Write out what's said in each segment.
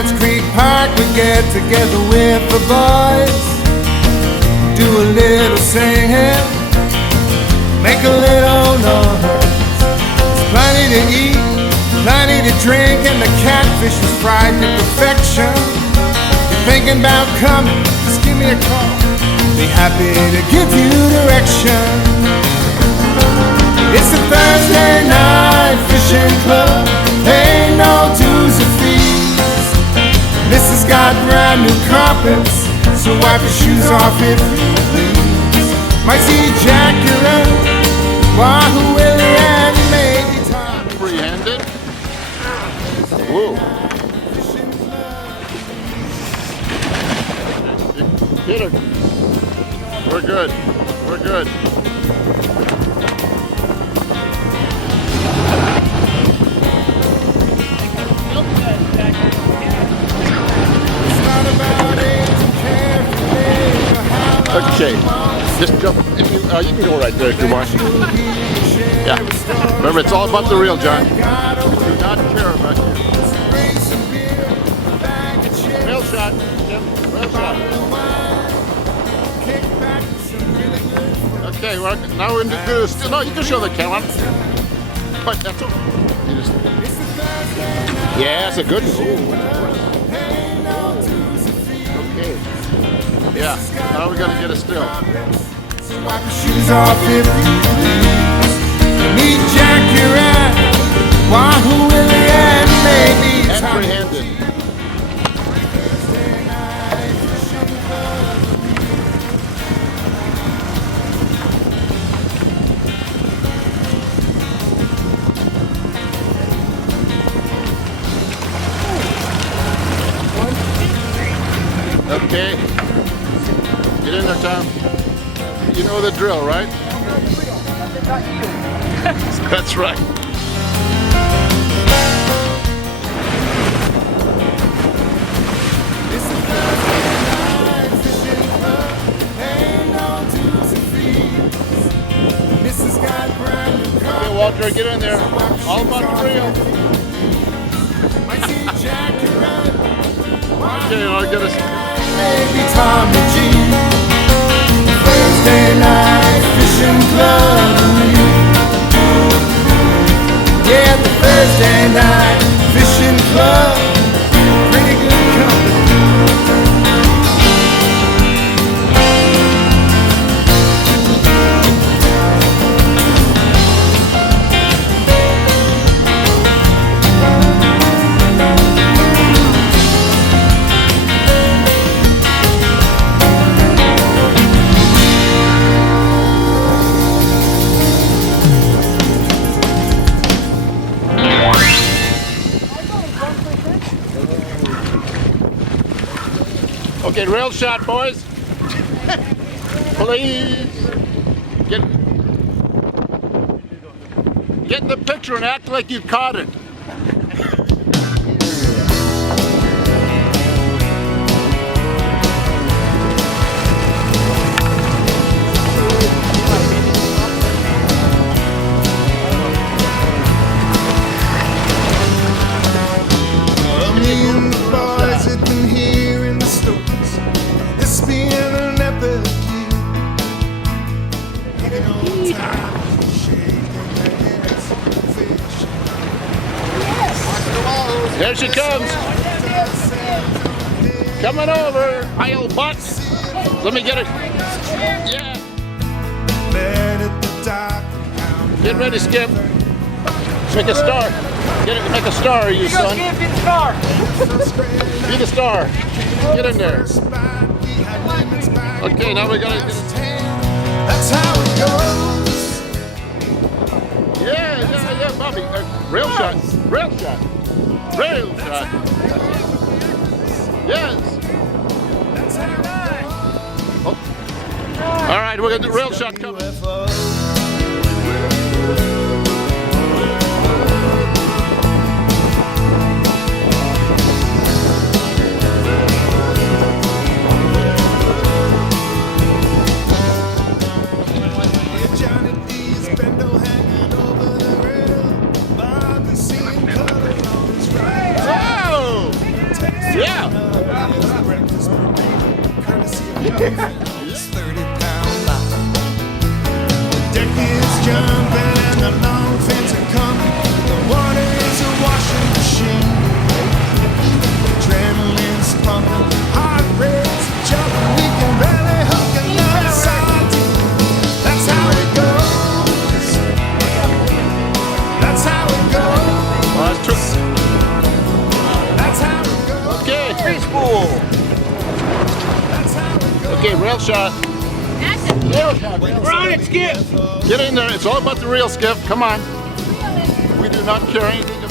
Lights Creek Park, we get together with the boys, do a little singing, make a little noise. There's plenty to eat, plenty to drink, and the catfish was fried to perfection. You're thinking about coming, just give me a call, be happy to give you direction. It's a Thursday night fishing club, ain't no dues or fees. Mrs. got brand new carpets, so wipe your shoes off if you please. Might see Jack, you're in, Wahoo, Willie, and maybe Tom. Free-handed. Whoa. Hit her. We're good. We're good. Okay, just jump. If you can go right there if you want. Yeah. Remember, it's all about the reel, John. We do not care about you. Rail shot, Jim. Rail shot. Okay, well, now we're going to still. No, you can show the camera. But that's okay. You just. Yeah, it's a good one. Okay. Yeah, now we gotta get a still. Wipe your shoes off if you please. Meet Jack, you're at Wahoo, Willie, and maybe apprehended. Okay. Get in there, Tom. You know the drill, right? That's right. Okay, Walter, get in there. All about the reel. Okay, I'll get us. Maybe Tommy G. Thursday night fishing club. Yeah, the Thursday night fishing club. Pretty good company. Okay, rail shot, boys. Please. Get in the picture and act like you caught it. There she comes. Coming over, Isle Butts. Let me get it. Yeah. Get ready, Skip. Make a star. Get it. Make a star, you son. Be the star. Be the star. Get in there. Okay, now we gotta get it. That's how it goes. Yeah, Bobby. Rail shot. Rail shot. Rail shot. Yes. Oh. All right, we're gonna do rail shot coming. jumping and the long fins are coming. The water is a washing machine. Adrenaline's pumping, heart rate's jumping. We can barely hook another sardine. That's how it goes. That's how it goes. Well, that's true. That's how it goes. Okay. Free spool. That's how it goes. Okay, rail shot. We're on it, Skip. Get in there. It's all about the reel, Skip. Come on. We do not care anything about.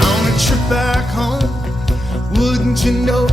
On a trip back home, wouldn't you know